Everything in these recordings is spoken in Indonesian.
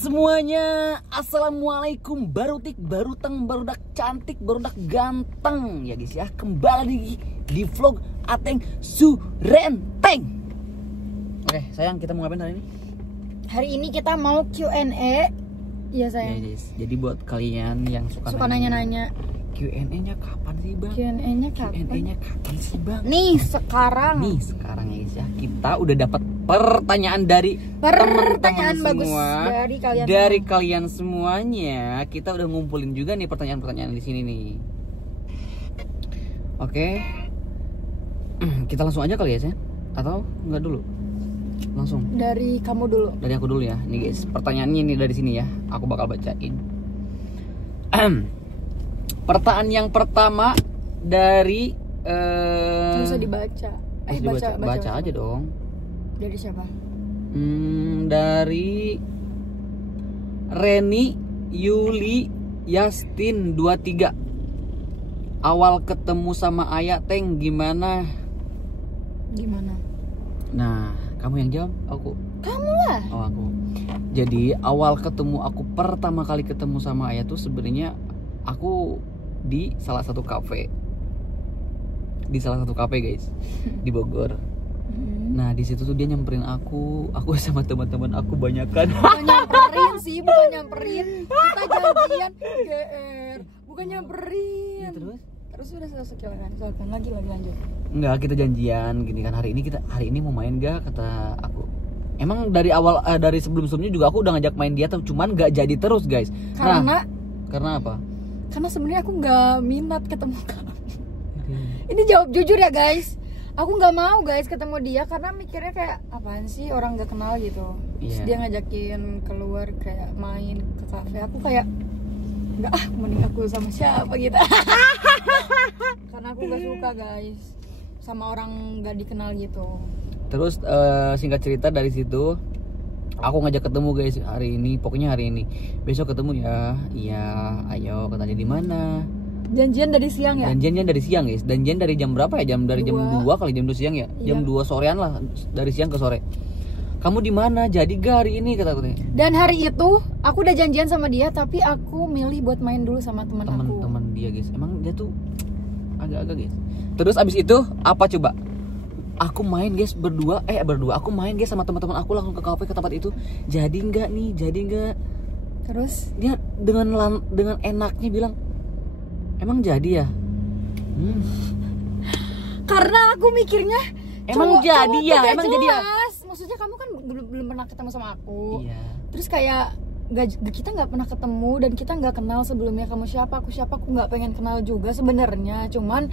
semuanya, assalamualaikum, barutik, baruteng, barudak cantik, barudak ganteng ya guys ya. Kembali di vlog Ateng Surenteng. Oke sayang, kita mau ngapain hari ini? Hari ini kita mau Q&A. Iya sayang. Ya, guys. Jadi buat kalian yang suka nanya-nanya, Q&A-nya kapan sih bang? Q&A-nya kapan? Q&A-nya kapan sih bang? Nih sekarang ya guys ya. Kita udah dapat pertanyaan dari teman-teman bagus semua, dari kalian semuanya. Kita udah ngumpulin juga nih pertanyaan-pertanyaan di sini nih. Oke, kita langsung aja kali ya sih, atau enggak dulu? Langsung. Dari kamu dulu. Dari aku dulu ya. Nih guys, pertanyaannya ini dari sini ya. Aku bakal bacain. Pertanyaan yang pertama dari Nggak usah dibaca. Baca aja dong. Dari siapa? Dari Reni Yuli Yastin 23. Awal ketemu sama Ayah Teng gimana? Gimana? Nah, kamu yang jawab, aku. Kamu lah. Oh, aku. Jadi awal ketemu, aku pertama kali ketemu sama Ayah tuh sebenarnya aku di salah satu kafe. Guys, di Bogor. Nah di situ tuh dia nyamperin aku sama teman-teman aku banyakan. Bukan nyamperin sih, bukan nyamperin. Kita janjian GR, bukan nyamperin. Ya, terus udah silakan lagi lanjut. Enggak, kita janjian gini kan, hari ini mau main gak, kata aku. Emang dari awal dari sebelum-sebelumnya juga aku udah ngajak main dia, cuman gak jadi terus guys. Karena apa? Karena sebenarnya aku nggak minat ketemu kamu. Ini jawab jujur ya guys. Aku nggak mau guys ketemu dia karena mikirnya kayak apaan sih, orang nggak kenal gitu. Terus dia ngajakin keluar kayak main ke kafe, aku kayak nggak, mending aku sama siapa gitu. Karena aku nggak suka guys sama orang nggak dikenal gitu. Terus singkat cerita dari situ aku ngajak ketemu guys hari ini, pokoknya hari ini. Besok ketemu ya. Iya, ayo, katanya di mana? Janjian dari siang ya? Janjiannya dari siang guys. Janjian dari jam berapa ya? Jam 2 kali, jam 2 siang ya? Iya. Jam 2 sorean lah, dari siang ke sore. Kamu di mana? Jadi gak hari ini, kata aku. Dan hari itu aku udah janjian sama dia, tapi aku milih buat main dulu sama teman dia guys. Emang dia tuh agak-agak guys. Terus abis itu apa coba? Aku main guys berdua. Aku main guys sama teman-teman aku langsung ke kafe, ke tempat itu. Jadi nggak? Terus dia dengan enaknya bilang, emang jadi ya? Karena aku mikirnya emang jadi ya? Maksudnya kamu kan belum pernah ketemu sama aku. Iya. Terus kayak kita nggak pernah ketemu dan kita nggak kenal sebelumnya. Kamu siapa, aku siapa, aku nggak pengen kenal juga sebenarnya. Cuman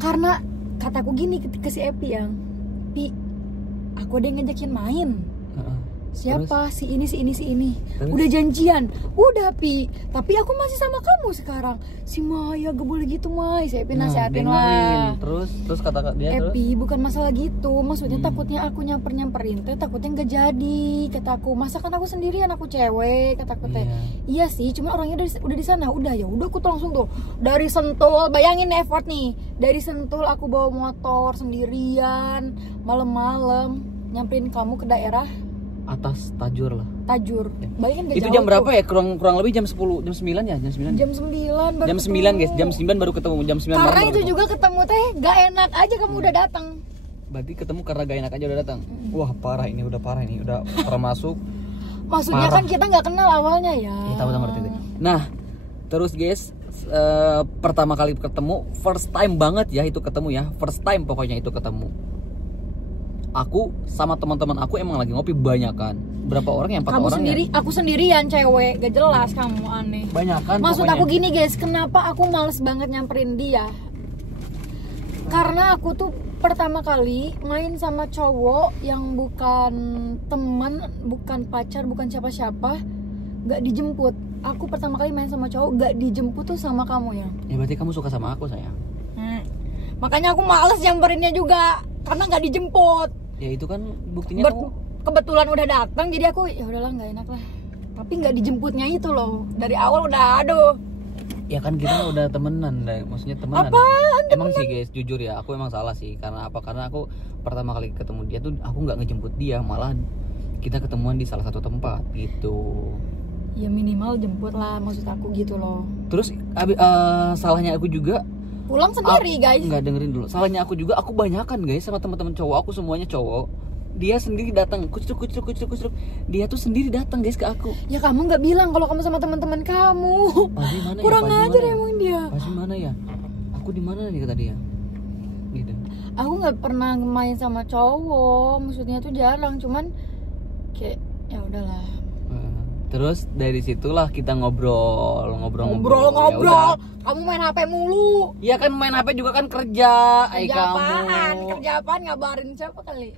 karena kataku gini ke si Epi yang, Pi, aku ada yang ngajakin main. Siapa? Terus? Si ini. Terus? Udah janjian. Udah Pi, tapi aku masih sama kamu sekarang. Si Maya gak boleh gitu Mai. Saya Epi nasihatin lah. Terus kata dia Epi, bukan masalah gitu. Maksudnya takutnya aku nyamperin teh, takutnya gak jadi. Kataku, masa kan aku sendirian, aku cewek. Kataku teh, iya sih, cuma orangnya udah di sana. Udah aku tuh langsung tuh dari Sentul. Bayangin effort nih. Dari Sentul aku bawa motor sendirian, malam-malam nyamperin kamu ke daerah atas Tajur lah. Ya. Bayangin itu jam berapa ya? Kurang lebih jam 10, jam 9 ya? Jam 9 baru jam 9 guys, jam 9 baru ketemu. Jam 9 karena itu juga ketemu teh gak enak aja kamu udah datang. Berarti ketemu karena gak enak aja udah datang. Wah parah ini, udah termasuk. Maksudnya parah. Kan kita gak kenal awalnya ya. Iya tahu berarti. Nah terus guys, pertama kali ketemu, first time banget ya itu ketemu ya. First time pokoknya itu ketemu. Aku sama teman-teman aku emang lagi ngopi banyakan. Berapa orang ya? 4 orang sendiri, ya? Aku sendirian cewek, gak jelas kamu, aneh. Banyakan. Maksud pokoknya. aku gini guys, kenapa aku males banget nyamperin dia? Karena aku tuh pertama kali main sama cowok yang bukan teman, bukan pacar, bukan siapa-siapa, gak dijemput. Aku pertama kali main sama cowok gak dijemput tuh sama kamu ya. Ya berarti kamu suka sama aku sayang. Makanya aku males nyamberinnya juga karena nggak dijemput. Ya itu kan buktinya kebetulan udah datang, jadi aku ya udahlah nggak enak lah. Tapi nggak dijemputnya itu loh, dari awal udah aduh. Ya kan kita udah temenan, maksudnya temenan. Apaan? Emang sih guys, jujur ya, aku emang salah sih. Karena apa? Karena aku pertama kali ketemu dia tuh aku nggak ngejemput dia, malah kita ketemuan di salah satu tempat gitu. Ya minimal jemput lah, maksud aku gitu loh. Terus salahnya aku juga Pulang sendiri guys. Nggak, dengerin dulu. Salahnya aku juga, aku banyakan guys sama teman-teman cowok aku, semuanya cowok. Dia sendiri datang, kucruk. Dia tuh sendiri datang guys ke aku. Ya kamu nggak bilang kalau kamu sama teman-teman kamu. Pasti mana ya? Kurang Pasti ajar mana ya? emang dia. Pasti mana ya? Aku di mana nih kata dia? Gitu. Aku nggak pernah main sama cowok, maksudnya tuh jarang, cuman kayak ya udahlah. Terus dari situlah kita ngobrol. Ngobrol. Kamu main HP mulu. Ya kan main HP juga kan kerja. Kerja apaan? Ngabarin siapa kali?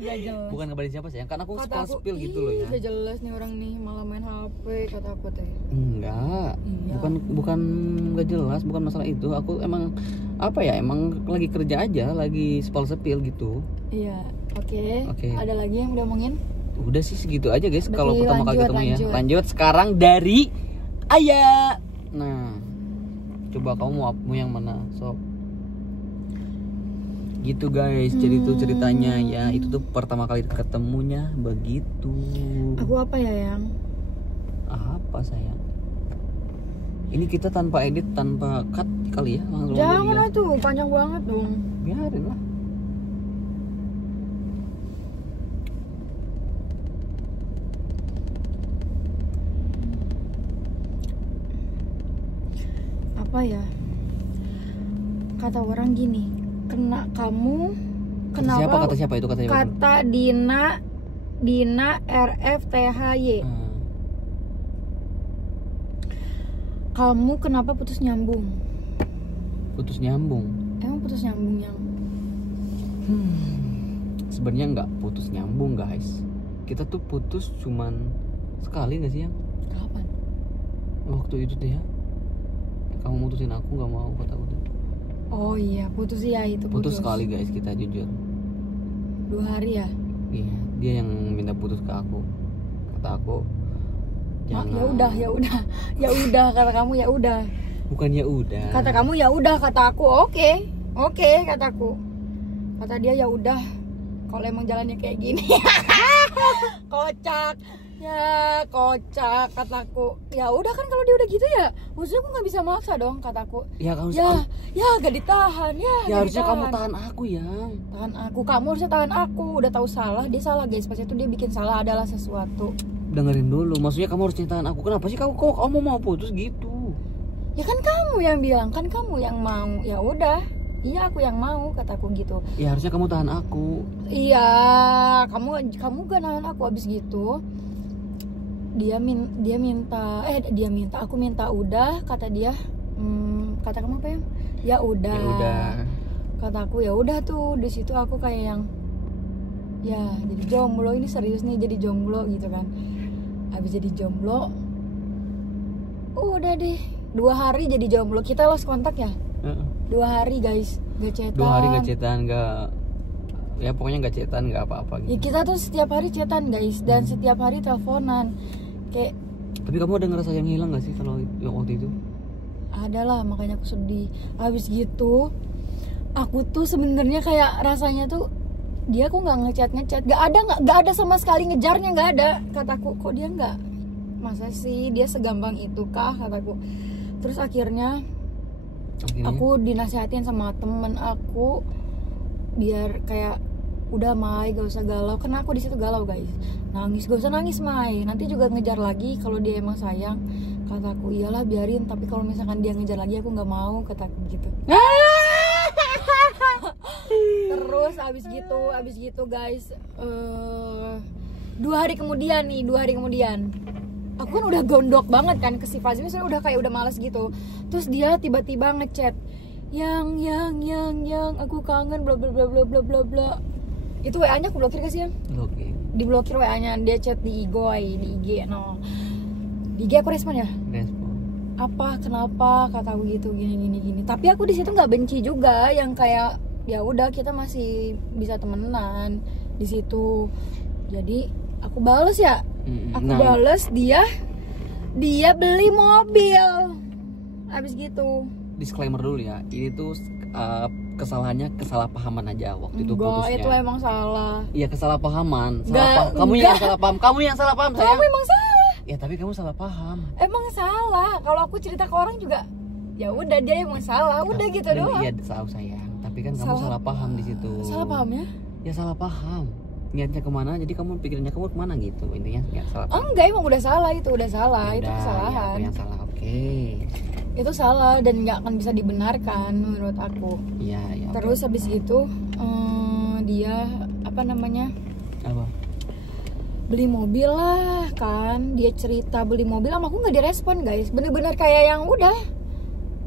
Gak jelas. Bukan ngabarin siapa sayang, kan aku suka spill gitu loh ya. Gak jelas nih orang nih, malah main HP kata aku teh. Enggak. Iya. Bukan gak jelas, bukan masalah itu. Aku emang apa ya? Emang lagi kerja aja, lagi spill gitu. Iya, oke. Ada lagi yang udah ngomongin? Udah sih segitu aja guys. Berarti Kalau pertama kali ketemu lanjut. ya. Lanjut sekarang dari Ayah. Nah, coba kamu mau yang mana, sob? Gitu guys, jadi itu ceritanya ya. Itu tuh pertama kali ketemunya begitu. Aku apa ya yang? Apa sayang? Ini kita tanpa edit, tanpa cut kali ya, langsung aja Jangan dia. lah tuh, panjang banget dong. Biarin lah. Apa ya? Kata orang gini, kamu kenapa? Kata siapa itu? Kata Dina RFTHY. Kamu kenapa putus nyambung? Putus nyambung? Emang putus nyambung yang? Sebenarnya nggak putus nyambung guys. Kita tuh putus cuman sekali nggak sih yang? Kapan? Waktu itu deh ya. Kamu mutusin aku, nggak mau kata aku tuh. Oh iya, putus ya itu. Putus sekali guys, kita jujur. 2 hari ya? Iya, dia yang minta putus ke aku. Kata aku, jangan. Ya udah kata kamu ya udah. Bukan ya udah. Kata kamu ya udah, kata aku oke kataku. Kata dia ya udah. Kalau emang jalannya kayak gini. Kocak. Ya kocak kataku. Ya udah kan kalau dia udah gitu ya. Maksudnya aku nggak bisa maksa dong kataku. Ya kamu Ya gak ditahan ya. Ya harusnya kamu tahan aku yang. Tahan aku, kamu harusnya tahan aku. Udah tahu salah, dia salah guys. Pas itu dia bikin salah adalah sesuatu. Dengerin dulu, maksudnya kamu harus tahan aku. Kenapa sih kamu mau putus gitu? Ya kan kamu yang bilang, kan kamu yang mau. Ya udah. Iya aku yang mau kataku gitu. Ya harusnya kamu tahan aku. Iya, kamu gak nahan aku. Abis gitu dia minta aku minta udah, kata dia. Kata kamu apa ya udah. Kata aku ya udah tuh. Di situ aku kayak yang ya jadi jomblo, ini serius nih jadi jomblo gitu kan. Habis jadi jomblo udah deh 2 hari jadi jomblo, kita lost kontak ya. 2 hari guys gak chatan. 2 hari gak chatan, ya pokoknya gak chatan, gak apa-apa gitu. Ya kita tuh setiap hari chatan guys, dan setiap hari teleponan kayak. Tapi kamu ada ngerasa yang hilang gak sih kalau waktu itu? Ada lah, makanya aku sedih. Habis gitu aku tuh sebenarnya kayak rasanya tuh dia kok nggak ngechat, gak ada sama sekali ngejarnya, nggak ada. Kataku kok dia nggak, masa sih dia segampang itu kah kataku. Terus akhirnya aku dinasihatin sama temen aku biar kayak udah Mai gak usah galau, karena aku di situ galau guys. Gak usah nangis Mai, nanti juga ngejar lagi kalau dia emang sayang. Kataku iyalah biarin, tapi kalau misalkan dia ngejar lagi aku nggak mau, kataku gitu. Terus abis gitu guys, 2 hari kemudian aku kan udah gondok banget kan ke si Fazmi, udah kayak udah males gitu. Terus dia tiba-tiba ngechat yang aku kangen bla bla bla bla bla bla bla. Itu WA-nya aku blokir gak sih yang? Oke. Diblokir WA-nya, dia chat di IG no. Di IG aku respon ya? Respon. Apa kenapa kata aku gitu gini. Tapi aku di situ nggak benci juga, yang kayak ya udah kita masih bisa temenan di situ. Jadi aku bales ya. Bales dia beli mobil. Habis gitu. Disclaimer dulu ya, ini tuh kesalahannya kesalahpahaman aja waktu itu Enggak, putusnya. itu emang salah. Iya kesalahpahaman. Enggak, Kamu yang salah paham. Kamu yang salah paham sayang. Kamu emang salah. Ya tapi kamu salah paham. Emang salah. Kalau aku cerita ke orang juga, ya udah dia emang salah, udah gitu doang. Iya tahu sayang. Tapi kan kamu salah paham di situ. Salah pahamnya? Ya salah paham. Niatnya kemana? Jadi kamu pikirannya kamu kemana gitu. Intinya nggak salah. Paham. Enggak, emang udah salah itu, udah salah. Ya Itu udah, kesalahan. Ya, aku yang salah. Oke. Itu salah dan nggak akan bisa dibenarkan menurut aku. Iya, ya. Terus habis itu dia apa namanya? Apa? Beli mobil lah kan. Dia cerita beli mobil sama aku nggak direspon guys. Bener-bener kayak yang udah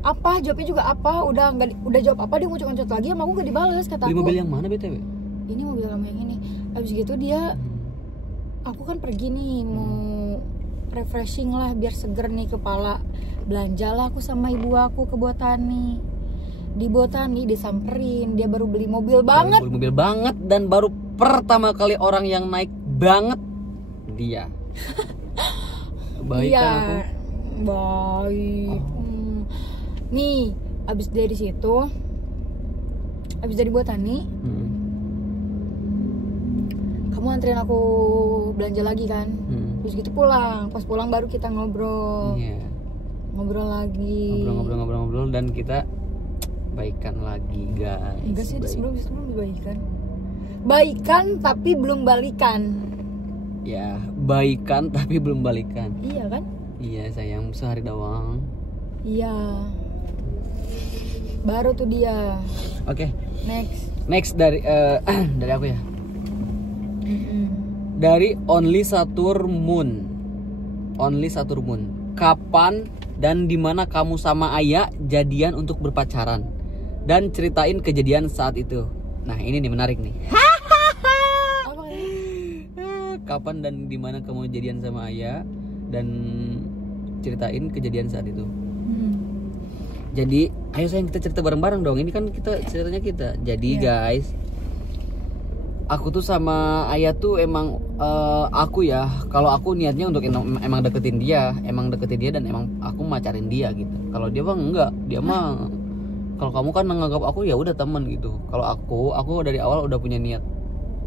apa jawabnya juga apa, udah jawab apa dia ngucap-ngucap lagi sama aku nggak dibales kata Beli aku. mobil yang mana BTW? Ini mobil kamu yang ini. Habis gitu dia aku kan pergi nih mau refreshing lah biar seger nih kepala. Belanjalah aku sama ibu aku ke Botani. Di Botani disamperin, dia baru beli mobil banget. Beli mobil banget dan baru pertama kali orang yang naik banget dia. Baik Iya, kan aku? baik. Nih, abis dari situ, abis dari Botani, kamu anterin aku belanja lagi kan? Terus gitu pulang. Pas pulang baru kita ngobrol. Iya. Ngobrol lagi. Ngobrol dan kita baikan lagi guys. Enggak sih, sebelum baikan. Baikan tapi belum balikan. Ya, baikan tapi belum balikan. Iya kan? Iya sayang, sehari doang. Iya. Baru tuh dia. Oke. Next. Dari dari aku ya. Dari Only Satur Moon. Kapan dan di mana kamu sama Ayah jadian untuk berpacaran? Dan ceritain kejadian saat itu. Nah, ini nih menarik nih. Apa ini? Kapan dan di mana kamu jadian sama Ayah dan ceritain kejadian saat itu. Jadi, ayo sayang kita cerita bareng-bareng dong. Ini kan kita ceritanya kita. Jadi guys, aku tuh sama Ayah tuh emang aku ya, kalau aku niatnya untuk emang deketin dia dan emang aku macarin dia gitu. Kalau dia mah enggak, dia mah kalau kamu kan menganggap aku ya udah teman gitu. Kalau aku dari awal udah punya niat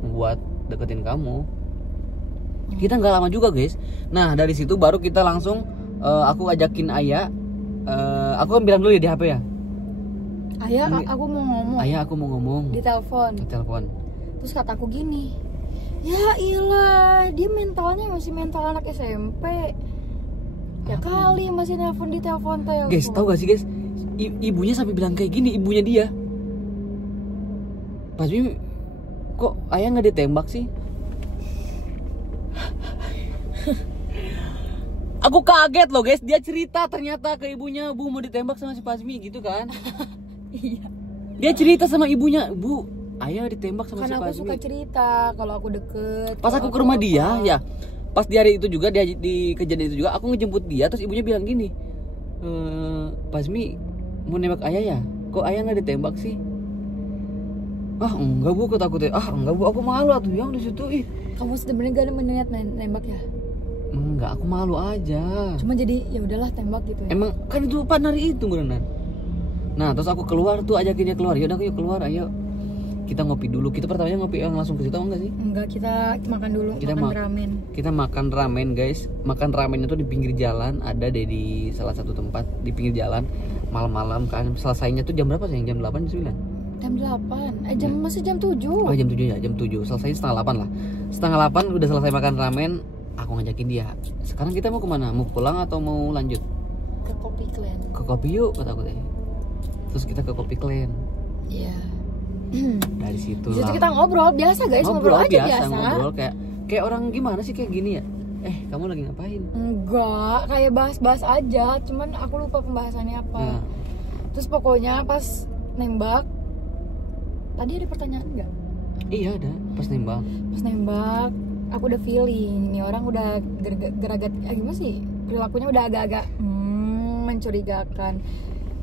buat deketin kamu. Kita nggak lama juga guys. Nah dari situ baru kita langsung aku ajakin Ayah. Aku kan bilang dulu ya di HP ya. Ayah, aku mau ngomong. Ayah aku mau ngomong. Di telepon. Terus kataku gini, ya ilah dia mentalnya masih mental anak SMP. Ya kali masih nelpon di telepon. Guys, tahu gak sih guys? Ibunya sampai bilang kayak gini, ibunya dia. Pasti kok Ayah nggak ditembak sih? Aku kaget loh guys, dia cerita ternyata ke ibunya, Bu mau ditembak sama si Pasmi gitu kan? Iya. Dia cerita sama ibunya, Bu, Ayah ditembak sama si Karena aku Pasmi. suka cerita kalau aku deket. Pas aku ke rumah dia, ya, pas di hari itu juga di kejadian itu juga, aku ngejemput dia, terus ibunya bilang gini, Pasmi mau nembak Ayah ya? Kok Ayah nggak ditembak sih? Ah enggak Bu, aku takut ya. Ah enggak Bu, aku malu atuh yang di situ ih. Kamu sebenarnya gak ada niat nembak ya? Enggak, aku malu aja. Cuma jadi ya udahlah tembak gitu ya. Emang kan itu partner itu beneran. Nah terus aku keluar tuh, ajakin dia keluar. Yaudah yuk keluar, ayo kita ngopi dulu. Kita pertamanya ngopi langsung ke situ enggak sih? Enggak, kita makan dulu. Makan ramen. Kita makan ramen guys. Makan ramennya tuh di pinggir jalan. Ada deh di salah satu tempat di pinggir jalan. Malam-malam kan. Selesainya tuh jam berapa sih? Jam 8 jam 9? Jam 8. Masih jam 7. Oh jam 7 ya, jam 7. Selesai setengah 8 lah. Setengah 8 udah selesai makan ramen. Aku ngajakin dia. Sekarang kita mau kemana? Mau pulang atau mau lanjut? Ke Kopi Clan. Ke kopi yuk kata aku teh. Terus kita ke Kopi Clan. Iya. Dari situ Di situ lah. kita ngobrol biasa guys, ngobrol aja biasa. Ngobrol kayak orang gimana sih kayak gini ya? Kamu lagi ngapain? Enggak, kayak bahas-bahas aja. Cuman aku lupa pembahasannya apa. Nah. Terus pokoknya pas nembak, tadi ada pertanyaan nggak? Iya ada. Pas nembak. Pas nembak, aku udah feeling ini orang udah geragat, gimana sih? Perilakunya udah agak-agak mencurigakan.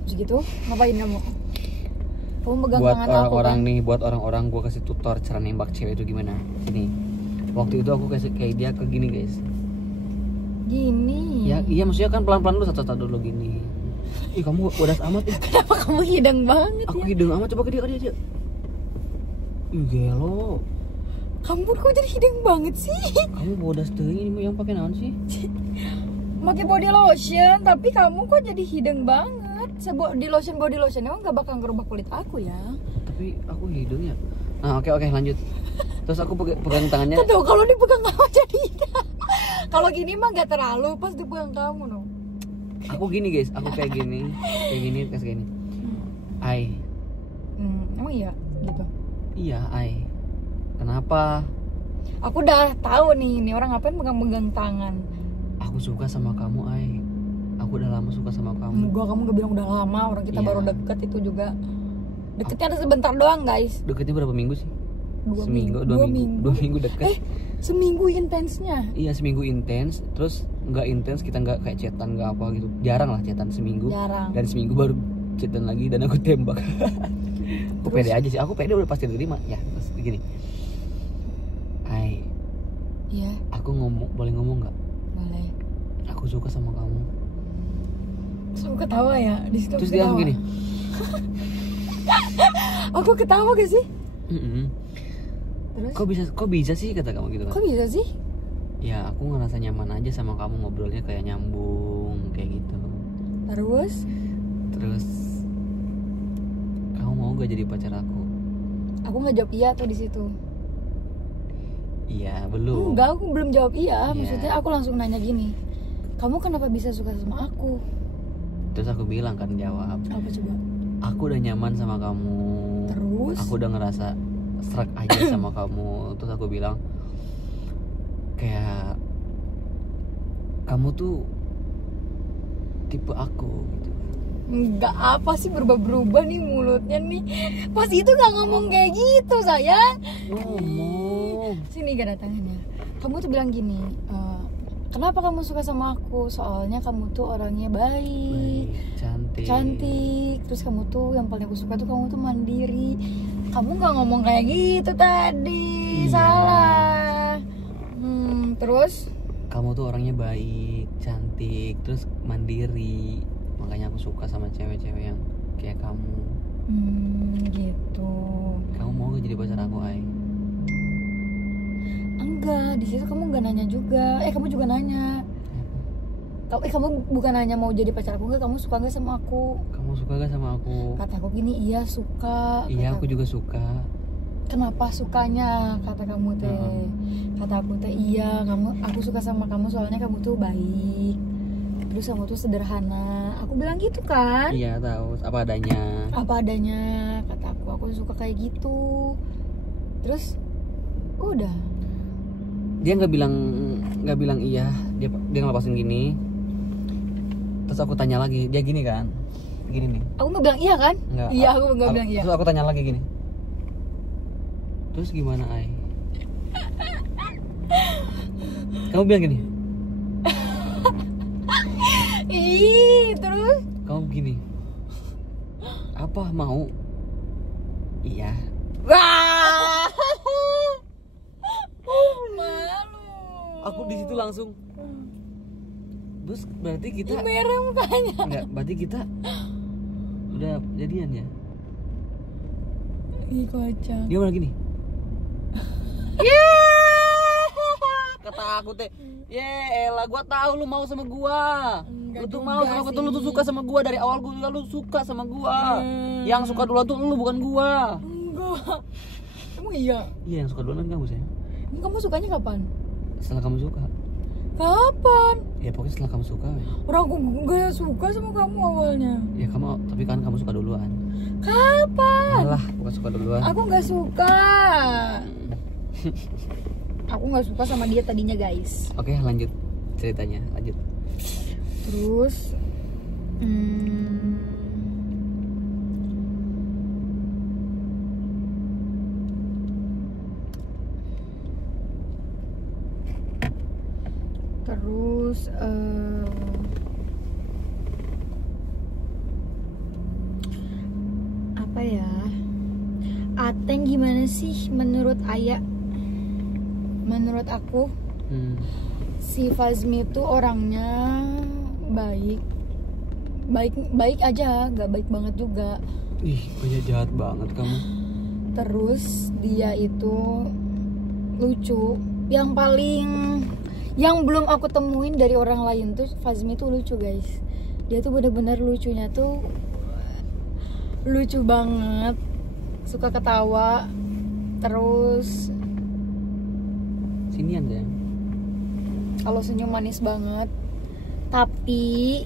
Terus gitu, ngapain kamu? Kamu pegang Buat tangan aku orang-orang kan? nih, buat orang-orang gue kasih tutor cara nembak cewek itu gimana? Ini. Waktu itu aku kasih kayak dia ke gini guys. Gini. Ya, iya maksudnya kan pelan-pelan dulu satu-satu dulu gini. Ih kamu bodas amat ih. Kenapa kamu hidang banget Aku ya? hidung amat, coba ke dia. Ih gelo. Kamu kok jadi hidang banget sih? Kamu bodas teuing ini yang pakai naon sih? Pakai body lotion, tapi kamu kok jadi hidang banget. Body lotion emang gak bakal ngerubah kulit aku ya. Tapi aku hidung ya. Nah, oke lanjut. Terus aku pegang tangannya. Tuh kalau dipegang kamu jadi hidang. Kalau gini mah gak terlalu, pas dipegang kamu no. Aku gini guys, aku kayak gini, kayak gini. Ai. Emang iya gitu. Iya, Ai. Kenapa? Aku udah tahu nih, ini orang ngapain megang-megang tangan. Aku suka sama kamu, Ai. Aku udah lama suka sama kamu. Kamu gak bilang udah lama, orang kita Iya. baru deket itu juga. Deketnya ada sebentar doang guys. Deketnya berapa minggu sih? 2 Seminggu, minggu. 2 minggu. 2 minggu deket. Seminggu intensnya. Iya, seminggu intens. Terus nggak intens, kita nggak kayak chatan, nggak apa gitu. Jarang lah chatan seminggu. Jarang. Dan seminggu baru chatan lagi dan aku tembak. Aku pede aja sih. Aku pede udah pasti diterima. Ya, terus begini. Ai, Iya, aku boleh ngomong nggak? boleh. Aku suka sama kamu. Terus aku ketawa ya di situ. Terus dia langsung gini. Aku ketawa gak sih? "Mm-mm. Terus? Kok bisa sih kata kamu gitu kan? Kok bisa sih? Ya aku ngerasa nyaman aja sama kamu, ngobrolnya kayak nyambung kayak gitu. Terus Kamu mau gak jadi pacar aku? aku nggak jawab iya tuh di situ. Iya belum. Enggak, aku belum jawab iya. Iya. Maksudnya aku langsung nanya gini. Kamu kenapa bisa suka sama aku? Terus aku bilang kan jawab. Apa coba? Aku udah nyaman sama kamu. Terus? Aku udah ngerasa serak aja sama kamu. Terus aku bilang kayak kamu tuh tipe aku gitu. Enggak, apa sih berubah-berubah nih mulutnya nih. Pas itu nggak ngomong kayak gitu sayang. Ngomong. Sini gak tangannya. Kamu tuh bilang gini, kenapa kamu suka sama aku? Soalnya kamu tuh orangnya baik, cantik. Terus kamu tuh yang paling aku suka tuh kamu tuh mandiri. Kamu nggak ngomong kayak gitu tadi. Iya. Salah. Terus? Kamu tuh orangnya baik, cantik, terus mandiri. Makanya aku suka sama cewek-cewek yang kayak kamu. Gitu. Kamu mau gak jadi pacar aku, Ai? Enggak, di situ kamu nggak nanya juga. Kamu juga nanya. Kamu bukan nanya mau jadi pacar aku nggak? Kamu suka nggak sama aku? Kamu suka gak sama aku? Kata aku gini, iya suka. Iya, Kata aku juga suka. Kenapa sukanya? Kata kamu teh. Kata aku teh, iya aku suka sama kamu soalnya kamu tuh baik. Terus kamu tuh sederhana. Aku bilang gitu kan? Iya, tahu. Apa adanya. Apa adanya, kata aku suka kayak gitu. Terus udah. Dia nggak bilang iya. Dia ngelepasin gini. Terus aku tanya lagi. Dia gini kan? Gini nih. Aku nggak bilang iya kan? Nggak. Iya, aku nggak bilang iya. Terus aku tanya lagi gini. Terus gimana, Ai? Kamu bilang gini. Terus Kamu gini. Apa mau? Iya. wah. Malu. Aku di situ langsung. Terus berarti kita Merah mukanya. enggak, berarti kita udah jadian ya. Ih kocak. Dia malah gini. Kata aku teh, elah gua tahu lu mau sama gua. Enggak Lu tuh juga mau sama gua tuh, lu tuh sih. suka sama gua dari awal gua juga lu suka sama gua. Yang suka duluan tuh lu bukan gua. Enggak. Emang iya? Iya, yang suka duluan kan kamu sayang. Ini kamu sukanya kapan? Setelah kamu suka. Kapan? Ya pokoknya setelah kamu suka. Ya. Orang aku gak suka sama kamu awalnya. Ya kamu, tapi kan kamu suka duluan. Kapan? Alah, bukan suka duluan. Aku gak suka. Aku gak suka sama dia tadinya guys. Oke, lanjut ceritanya, lanjut. Terus apa ya? Ateng gimana sih menurut Ayah? Menurut aku si Fazmi itu orangnya baik, baik aja, nggak baik banget juga. Ih, kayak jahat banget kamu. Terus dia itu lucu. Yang belum aku temuin dari orang lain tuh Fazmi tuh lucu guys. Dia tuh bener-bener lucunya tuh lucu banget, suka ketawa, terus Sinian ya. kalau senyum manis banget. Tapi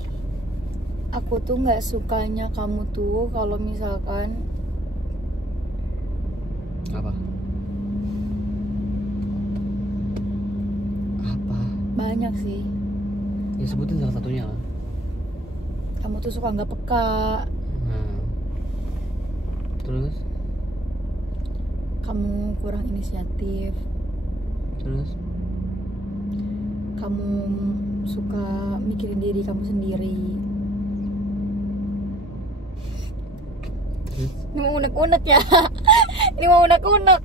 aku tuh nggak sukanya kamu tuh kalau misalkan Apa? Apa? banyak sih. Ya sebutin salah satunya lah. Kamu tuh suka nggak peka, Nah. Terus? kamu kurang inisiatif, Terus? kamu suka mikirin diri kamu sendiri. Terus? Ini mau unek-unek ya. Ini mau unek-unek.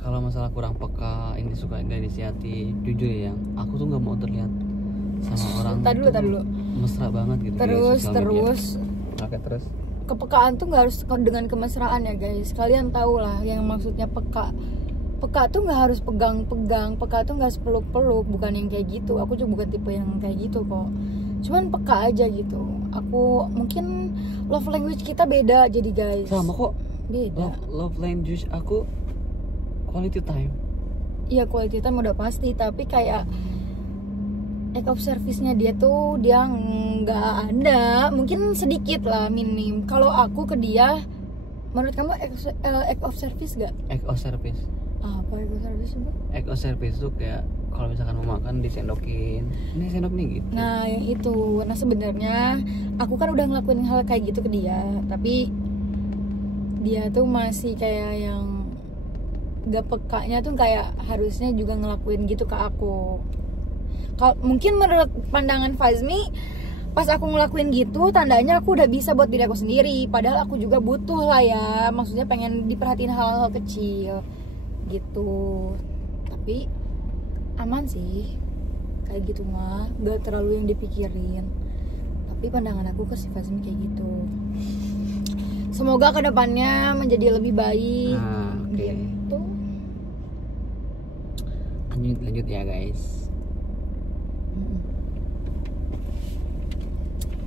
Kalau masalah kurang peka, ini suka nggak inisiatif, jujur ya, yang aku tuh nggak mau terlihat sama orang. Tar dulu. Mesra banget gitu. di Terus sosial media. terus Oke, terus. kepekaan tuh nggak harus dengan kemesraan ya guys. Kalian tahu lah yang maksudnya peka. Peka tuh nggak harus pegang-pegang. Peka tuh nggak peluk-peluk. Bukan yang kayak gitu. Aku juga bukan tipe yang kayak gitu kok. Cuman peka aja gitu. Aku mungkin love language kita beda jadi guys. Sama kok. Beda. Love language aku quality time. Iya quality time udah pasti. Tapi kayak act of service-nya dia tuh dia nggak ada. Mungkin sedikit lah minim. Kalau aku ke dia, menurut kamu act of service gak? Act of service. Apa act of service itu? Act of service tuh kayak kalau misalkan mau makan disendokin. Ini sendok nih gitu. Nah yang itu. Nah sebenarnya aku kan udah ngelakuin hal kayak gitu ke dia, tapi dia tuh masih kayak yang gak pekanya tuh kayak harusnya juga ngelakuin gitu ke aku. Mungkin menurut pandangan Fazmi, pas aku ngelakuin gitu tandanya aku udah bisa buat diri aku sendiri, padahal aku juga butuh lah ya, maksudnya pengen diperhatiin hal-hal kecil gitu. Tapi aman sih kayak gitu mah, gak terlalu yang dipikirin. Tapi pandangan aku ke si Fazmi kayak gitu. Semoga kedepannya menjadi lebih baik. Nah, oke. Gitu. Lanjut ya guys.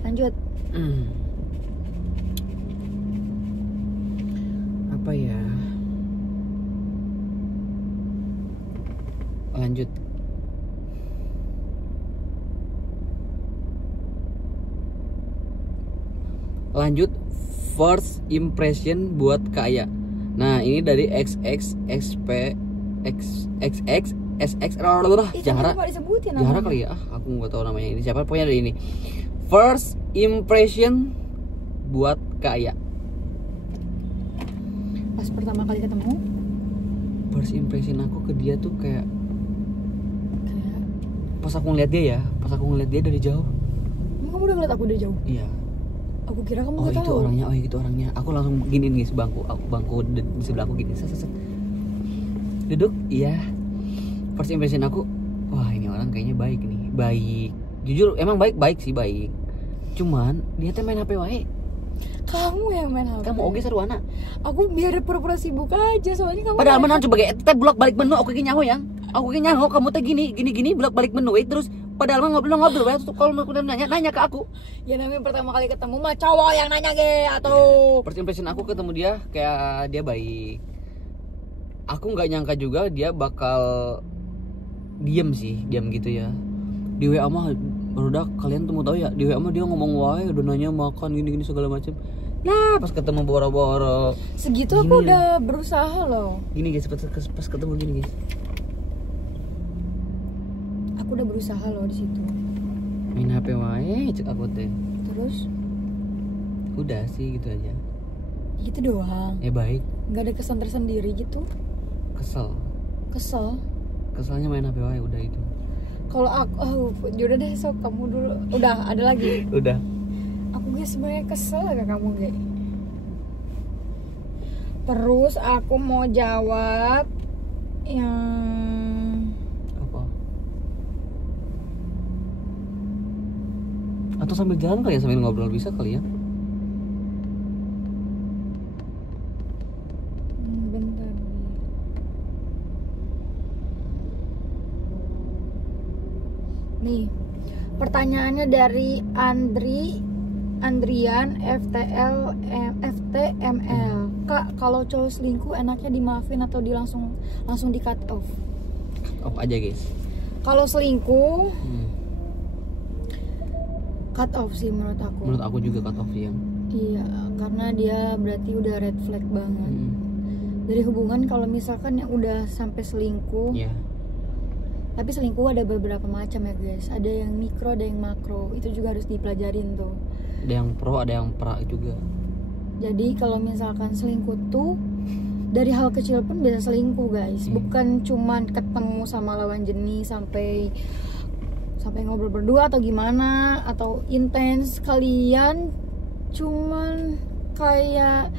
Lanjut. Apa ya? Lanjut. First impression buat Kak. Nah, ini dari XXXP SX Jahara. Jahara kali ya. Aku nggak tahu namanya ini siapa. Pokoknya dari ini. First impression buat Kak. Pas pertama kali ketemu, First impression aku ke dia tuh kayak pas aku ngeliat dia dari jauh. kamu udah ngeliat aku dari jauh? Iya. Aku kira kamu Oh nggak itu tahu. orangnya, itu orangnya. Aku langsung giniin guys bangku di sebelah aku gini. Set. Duduk, iya. First impression aku, wah ini orang kayaknya baik nih. Baik. Jujur emang baik sih, baik. Cuman dia tuh main HP wae. Kamu yang main HP. Kamu oge sarwana. Aku biar pura-pura sibuk aja soalnya kamu. Padahal mana coba kayak teh bolak balik menu aku ki nyaho yang. Aku ki nyaho kamu teh gini bolak balik menu terus padahal mah ngobrol wae kalau mau nanya ke aku. Ya namanya pertama kali ketemu mah cowok yang nanya ge atau. First impression aku ketemu dia kayak dia baik. Aku nggak nyangka juga dia bakal diam gitu ya. Di WA mah barudak kalian tuh mau tahu ya, di WA mah dia ngomong wae udah nanya makan gini segala macam. Nah pas ketemu boro-boro segitu gini aku ya. udah berusaha loh. Gini guys, pas ketemu gini guys. Aku udah berusaha loh di situ. Main HP wae cek aku teh. Terus Udah sih gitu aja. gitu doang. Ya baik. Nggak ada kesan tersendiri gitu. Kesel. Keselnya main HP wae udah itu. Kalau aku, yaudah deh sok kamu dulu. Udah ada lagi. Udah. Aku guys sebenarnya kesel agak kamu guys. Terus aku mau jawab yang Apa? Atau sambil jalan kali ya, sambil ngobrol bisa kali ya. Bentar. Nih, pertanyaannya dari Andrian FTML. Kak, kalau cowok selingkuh enaknya dimaafin atau langsung di cut off? Off aja guys. Kalau selingkuh cut off sih menurut aku. Menurut aku juga cut off ya. Iya, karena dia berarti udah red flag banget. Dari hubungan kalau misalkan yang udah sampai selingkuh. Iya. Tapi selingkuh ada beberapa macam ya guys. Ada yang mikro, ada yang makro. Itu juga harus dipelajarin tuh. Ada yang pro, ada yang pra juga. Jadi kalau misalkan selingkuh tuh dari hal kecil pun bisa selingkuh guys. Bukan cuman ketemu sama lawan jenis sampai ngobrol berdua atau gimana, atau intens. Kalian cuman kayak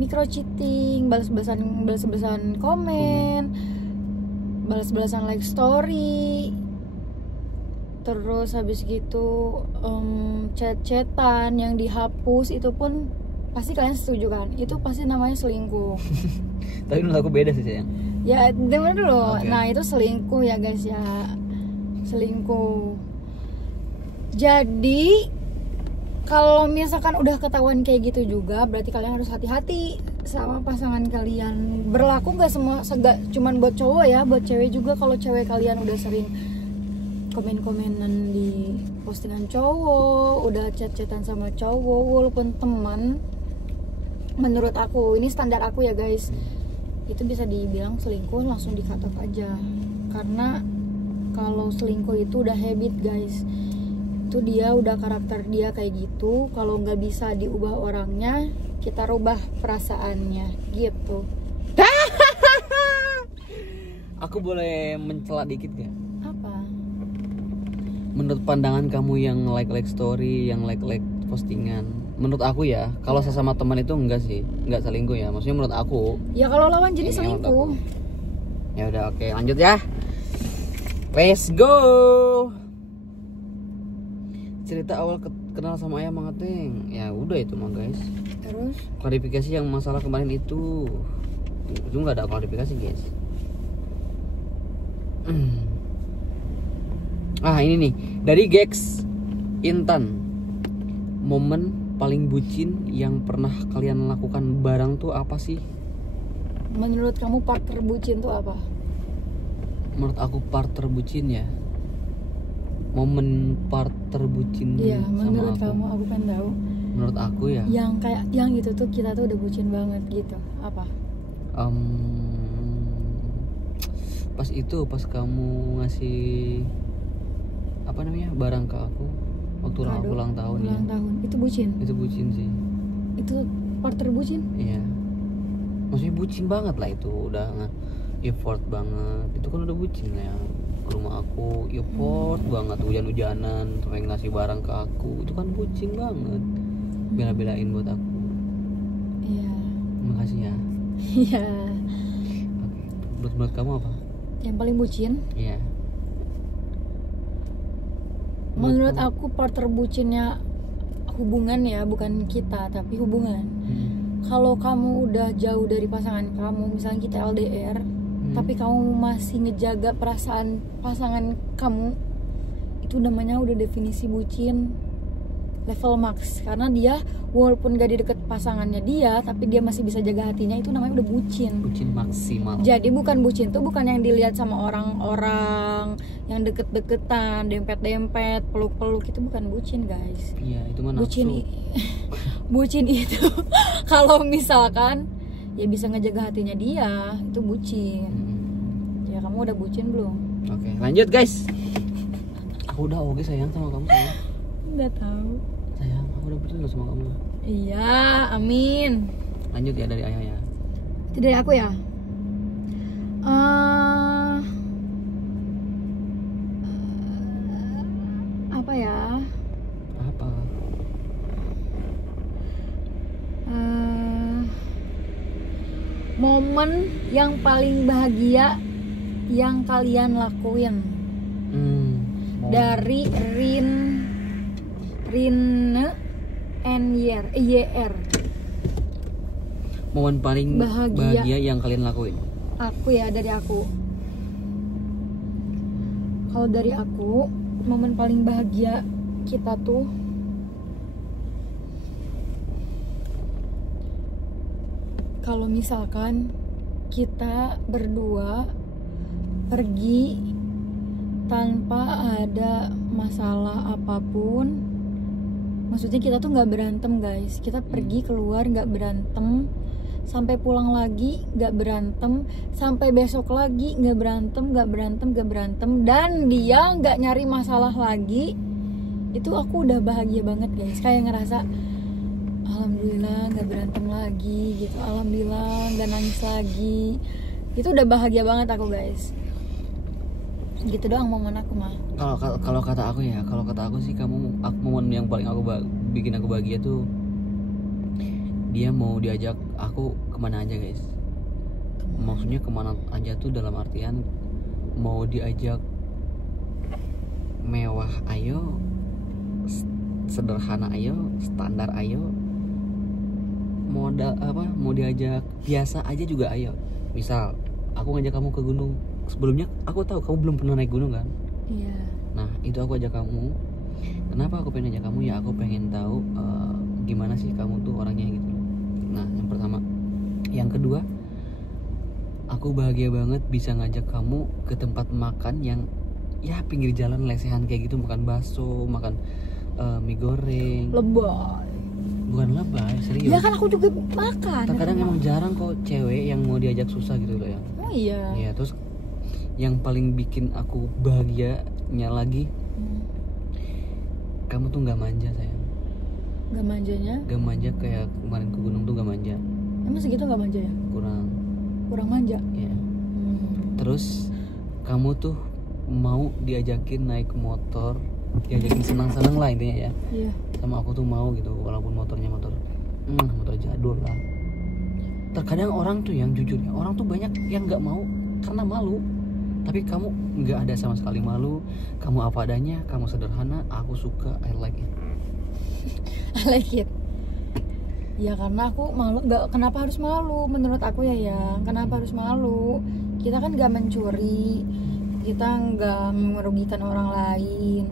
micro cheating, balas-balasan komen, balas-balasan like story, terus habis gitu chat-chatan yang dihapus, itu pun pasti kalian setuju kan? Itu pasti namanya selingkuh. Tapi menurut aku beda sih sayang. Ya dengar dulu. Okay. Nah itu selingkuh ya guys ya, selingkuh. Jadi kalau misalkan udah ketahuan kayak gitu juga, berarti kalian harus hati-hati sama pasangan kalian. Berlaku nggak cuman buat cowok ya, buat cewek juga. Kalau cewek kalian udah sering komen-komenan di postingan cowok, udah chat-chatan sama cowok walaupun teman, menurut aku, ini standar aku ya guys, itu bisa dibilang selingkuh, langsung di cut off aja. Karena kalau selingkuh itu udah habit guys, itu dia udah karakter dia kayak gitu. Kalau nggak bisa diubah orangnya, kita rubah perasaannya gitu. Aku boleh mencela dikit gak? Apa? Menurut pandangan kamu yang like story, yang like postingan, menurut aku ya, kalau sesama teman itu enggak sih, enggak selingkuh ya. Maksudnya menurut aku. Ya kalau lawan jenis selingkuh. Ya udah, oke, lanjut ya. Let's go. Cerita awal kenal sama ayah Mang Ateng. Ya udah itu mah guys. Terus klarifikasi yang masalah kemarin itu nggak ada klarifikasi guys. Ini nih dari Gex Intan. Momen paling bucin yang pernah kalian lakukan bareng tuh apa sih? Menurut kamu part terbucin tuh apa? Menurut aku part terbucin ya, momen part terbucin. Iya, menurut sama aku pengen tahu. Menurut aku ya, yang kayak yang itu tuh kita tuh udah bucin banget gitu. Apa? Pas kamu ngasih apa namanya barang ke aku waktu ulang tahun ya. Ulang tahun. Itu bucin. Itu bucin sih. Itu part terbucin? Iya. Maksudnya bucin banget lah itu, udah effort banget. Itu kan udah bucin lah ya. Ke rumah aku effort banget, hujan-hujanan sampai ngasih barang ke aku. Itu kan bucin banget. Bela-belain buat aku. Iya. Makasih ya. Iya. Oke. Menurut kamu apa? Yang paling bucin? Iya. Menurut aku part terbucinnya hubungan ya, bukan kita tapi hubungan. Kalau kamu udah jauh dari pasangan kamu, misalnya kita LDR, tapi kamu masih ngejaga perasaan pasangan kamu, itu namanya udah definisi bucin level max. Karena dia walaupun gak di deket pasangannya dia, tapi dia masih bisa jaga hatinya, itu namanya udah bucin. Bucin maksimal. Jadi bukan bucin tuh bukan yang dilihat sama orang-orang yang deket-deketan, dempet-dempet, peluk-peluk, itu bukan bucin guys. Iya, itu mah Bucin nafsu. bucin itu kalau misalkan ya bisa ngejaga hatinya dia, itu bucin. Ya kamu udah bucin belum? Oke, lanjut guys. Aku udah oke sayang sama kamu sayang. Udah tahu. Sayang, aku udah bucin loh sama kamu. Iya, amin. Lanjut ya dari ayah ya. Itu dari aku ya. Apa ya? Apa? Momen yang paling bahagia yang kalian lakuin. Dari Rine YR. Momen paling Bahagia. bahagia yang kalian lakuin. Aku ya, dari aku. Kalau dari aku, momen paling bahagia kita tuh kalau misalkan kita berdua pergi tanpa ada masalah apapun. Maksudnya kita tuh nggak berantem guys, kita pergi keluar nggak berantem, sampai pulang lagi nggak berantem, sampai besok lagi nggak berantem, dan dia nggak nyari masalah lagi. Itu aku udah bahagia banget guys, kayak ngerasa alhamdulillah nggak berantem lagi gitu, alhamdulillah nggak nangis lagi. Itu udah bahagia banget aku guys. Gitu doang momen aku mah. Kalau kata aku ya, kalau kata aku sih momen yang paling bikin aku bahagia tuh dia mau diajak aku kemana aja guys. Maksudnya kemana aja tuh dalam artian mau diajak mewah ayo, sederhana ayo, standar ayo, modal apa mau diajak biasa aja juga ayo. Misal aku ngajak kamu ke gunung, sebelumnya aku tahu kamu belum pernah naik gunung kan. Iya. Nah itu aku ajak kamu. Kenapa aku pengen ajak kamu ya, aku pengen tahu gimana sih kamu tuh orangnya gitu. Nah yang pertama. Yang kedua, aku bahagia banget bisa ngajak kamu ke tempat makan yang ya pinggir jalan lesehan kayak gitu, makan bakso, makan mie goreng. Lebay. Bukan lebay, serius. Ya kan aku juga makan. Terkadang emang jarang kok cewek yang mau diajak susah gitu loh ya. Oh iya. Iya, terus yang paling bikin aku bahagianya lagi, kamu tuh nggak manja sayang. Gak manjanya? Gak manja kayak kemarin ke gunung tuh gak manja. Emang segitu gak manja ya? Kurang manja? Ya. Terus kamu tuh mau diajakin naik motor, diajakin senang-senang lah intinya ya. Iya. Sama aku tuh mau gitu, walaupun motornya motor jadul lah. Terkadang orang tuh yang jujur ya, orang tuh banyak yang nggak mau karena malu. Tapi kamu nggak ada sama sekali malu, kamu apa adanya, kamu sederhana, aku suka, I like it. I like it. Ya karena aku malu, nggak, kenapa harus malu? Menurut aku ya, kenapa harus malu? Kita kan nggak mencuri, kita nggak merugikan orang lain.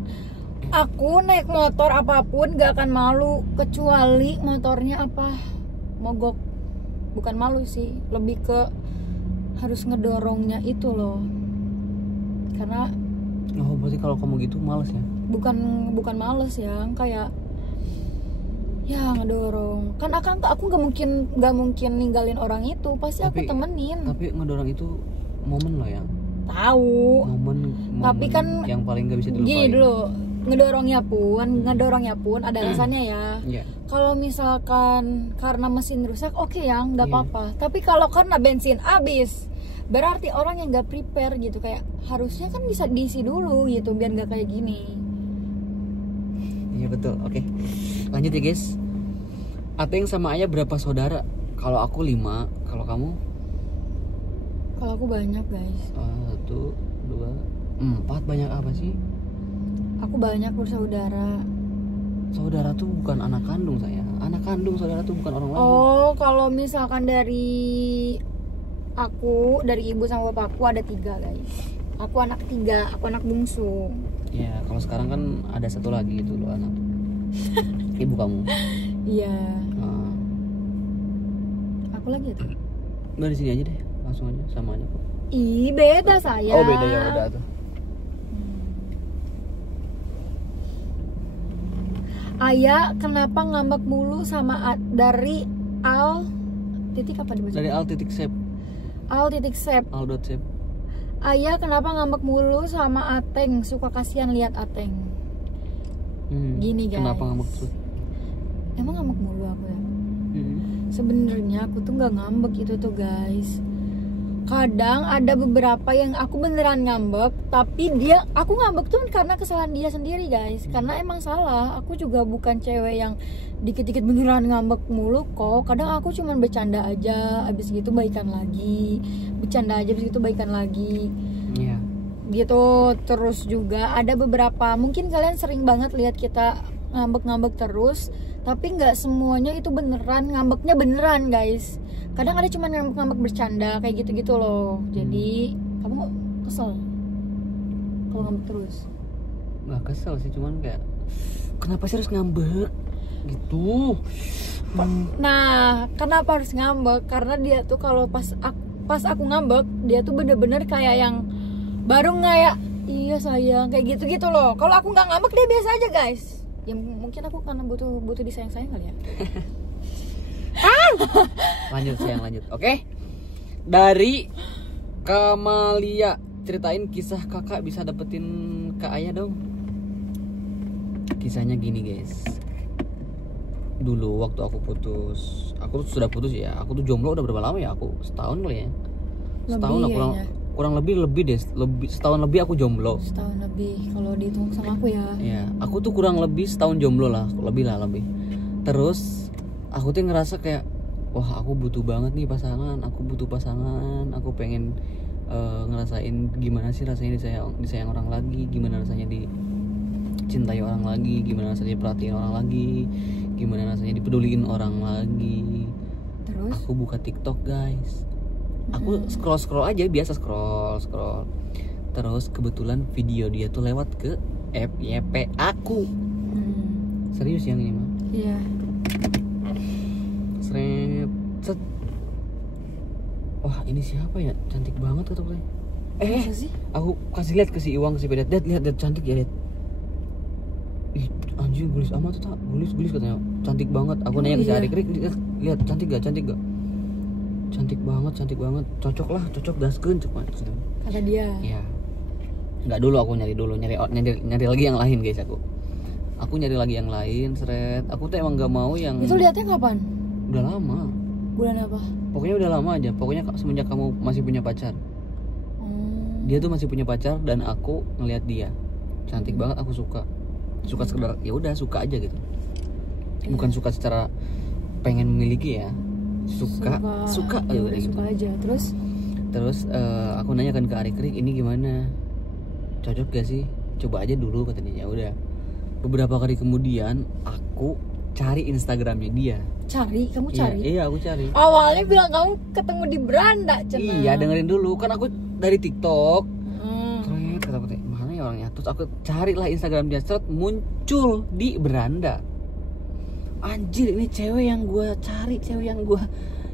Aku naik motor apapun nggak akan malu, kecuali motornya apa mogok. Bukan malu sih, lebih ke harus ngedorongnya itu loh. Karena berarti kalau kamu gitu males ya? Bukan males ya, kayak ya ngedorong. Kan aku nggak mungkin ninggalin orang itu, pasti aku temenin. Tapi ngedorong itu momen loh ya. Tahu. Momen Tapi kan yang paling nggak bisa dilupain. Gini dulu, ngedorongnya pun ada alasannya ya. Yeah. Kalau misalkan karena mesin rusak, oke ya, nggak apa-apa. Tapi kalau karena bensin habis, berarti orang yang nggak prepare gitu, kayak harusnya kan bisa diisi dulu gitu biar nggak kayak gini. Iya betul. Oke. Lanjut ya guys. Ateng sama Ayah berapa saudara? Kalau aku 5, kalau kamu? Kalau aku banyak guys. 1, 2, 4. Banyak apa sih? Aku banyak bersaudara. Saudara tuh bukan anak kandung saya. Anak kandung saudara tuh bukan orang lain. Oh, kalau misalkan dari aku, dari ibu sama bapakku ada 3 guys. Aku anak 3, aku anak bungsu. Ya, kalau sekarang kan ada satu lagi gitu loh anak. Ibu kamu. Iya. Aku lagi tuh. Udah di sini aja deh, langsung aja sama aja kok. Ih, beda saya. Oh beda ya udah tuh. Ayah kenapa ngambek mulu sama dari Al titik apa dibaca? Dari Al titik sep. Al titik sep. Al dot sep. Ayah kenapa ngambek mulu sama Ateng? Suka kasihan lihat Ateng. Gini guys. Kenapa ngambek terus? Emang ngambek mulu aku ya? Sebenarnya aku tuh nggak ngambek itu tuh guys. Kadang ada beberapa yang aku beneran ngambek, tapi aku ngambek tuh karena kesalahan dia sendiri guys. Karena emang salah. Aku juga bukan cewek yang dikit-dikit beneran ngambek mulu kok. Kadang aku cuman bercanda aja, abis gitu baikan lagi. Bercanda aja, abis gitu baikan lagi. Iya. Gitu. Terus juga ada beberapa, mungkin kalian sering banget lihat kita ngambek terus, tapi nggak semuanya itu beneran ngambeknya beneran guys. Kadang ada cuma ngambek bercanda kayak gitu loh. Jadi kamu kesel kalau ngambek terus? Nggak kesel sih, cuman kayak kenapa sih harus ngambek gitu. Nah, kenapa harus ngambek? Karena dia tuh kalau pas aku ngambek, dia tuh bener-bener kayak yang baru kayak iya sayang kayak gitu loh. Kalau aku nggak ngambek dia biasa aja guys. Ya mungkin aku karena butuh disayang-sayang kali ya. Lanjut sayang, lanjut. Oke. Dari Kamalia, ceritain kisah kakak bisa dapetin Kak Ayah dong. Kisahnya gini guys. Dulu waktu aku tuh sudah putus ya. Aku tuh jomblo udah berapa lama ya? Aku setahun kali ya. Setahun Lebih lah, kurang lebih deh. Setahun lebih aku jomblo. Setahun lebih kalau dihitung sama aku ya. Ya, aku tuh kurang lebih setahun jomblo lah, lebih. Terus aku tuh ngerasa kayak wah, aku butuh banget nih pasangan. Aku butuh pasangan. Aku pengen ngerasain gimana sih rasanya disayang orang lagi, gimana rasanya dicintai orang lagi, gimana rasanya diperhatiin orang lagi, gimana rasanya dipeduliin orang lagi. Terus aku buka TikTok guys. Aku scroll aja, biasa scroll. Terus kebetulan video dia tuh lewat ke FYP aku. Serius yang ini mah? Iya. Set. Wah, ini siapa ya? Cantik banget kata gue. Masa sih? Aku kasih lihat ke si Iwang, ke si Pedet. Lihat cantik ya, lihat. Ih, anjing gulis amat tuh, gulis katanya. Cantik banget. Aku nanya ke si Arik, lihat cantik gak? Cantik banget. Cocok daskeun cepat. Kata dia. Iya. Enggak, dulu aku nyari lagi yang lain guys aku. Aku nyari lagi yang lain, seret. Aku tuh emang gak mau yang. Itu lihatnya kapan? Udah lama. Bulan apa? Pokoknya udah lama aja. Pokoknya semenjak kamu masih punya pacar. Dia tuh masih punya pacar dan aku ngelihat dia. Cantik banget, aku suka. Suka sekedar ya udah suka aja gitu. Bukan suka secara pengen memiliki ya. Suka ya udah gitu. Suka aja. Terus aku nanya kan ke Arik, ini gimana? Cocok gak sih? Coba aja dulu katanya. Ya udah. Beberapa kali kemudian aku cari Instagramnya dia. Kamu cari? Iya, aku cari. Awalnya bilang kamu ketemu di beranda, Cena. Iya, dengerin dulu. Kan aku dari TikTok. Kata aku, mana ya orangnya? Terus aku carilah Instagram dia, muncul di beranda. Anjir, ini cewek yang gue cari, cewek yang gue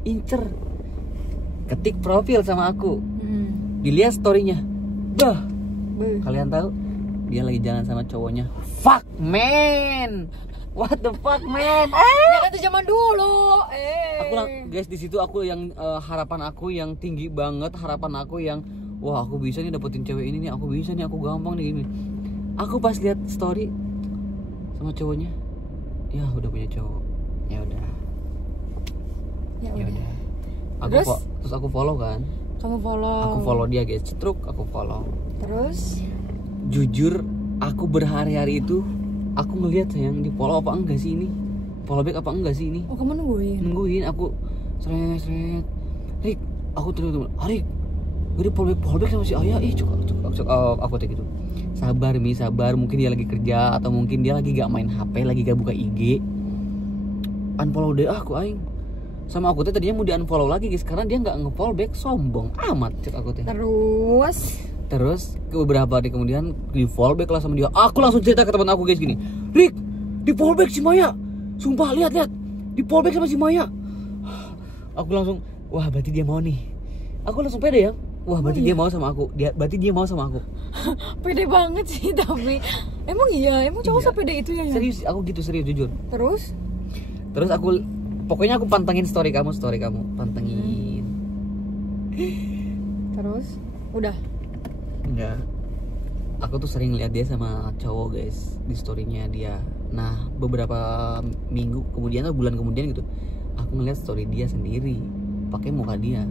incer. Ketik profil sama aku. Dilihat storynya. Kalian tahu? Dia lagi jalan sama cowoknya. Fuck man. What the fuck man? Ya kan itu zaman dulu. Aku guys, di situ aku yang harapan aku yang tinggi banget, harapan aku yang wah, aku bisa nih dapetin cewek ini nih, aku bisa nih, aku gampang nih gini. Aku pas lihat story sama cowoknya, ya udah punya cowok. Ya udah. Terus aku follow kan. Kamu follow. Aku follow dia guys, cetruk aku follow. Terus jujur aku berhari-hari itu aku ngelihat sayang di follow apa enggak sih ini, follow back apa enggak sih ini. Oh, kamu nungguin aku seret Rik, aku terus Arik gue di follow back sama si Ayah. Cok aku kayak gitu. Sabar mungkin dia lagi kerja atau mungkin dia lagi gak main HP, lagi gak buka IG. Unfollow deh aku aing. Sama aku tadinya mau di unfollow lagi guys, karena dia gak nge-follow back, sombong amat cek aku teh. Terus beberapa hari kemudian di follow back lah sama dia. Aku langsung cerita ke teman aku guys gini, Rik, di follow back si Maya. Sumpah, lihat di follow back sama si Maya. Aku langsung, wah berarti dia mau nih. Aku langsung pede ya. Wah berarti dia mau sama aku. Berarti dia mau sama aku. Pede banget sih tapi. Emang cowok sepede itu ya? Serius, aku gitu serius jujur. Terus aku pokoknya aku pantengin story kamu, pantengin. Terus udah. Enggak. Aku tuh sering lihat dia sama cowok guys di storynya dia. Nah beberapa minggu kemudian atau bulan kemudian gitu, aku ngeliat story dia sendiri pakai muka dia.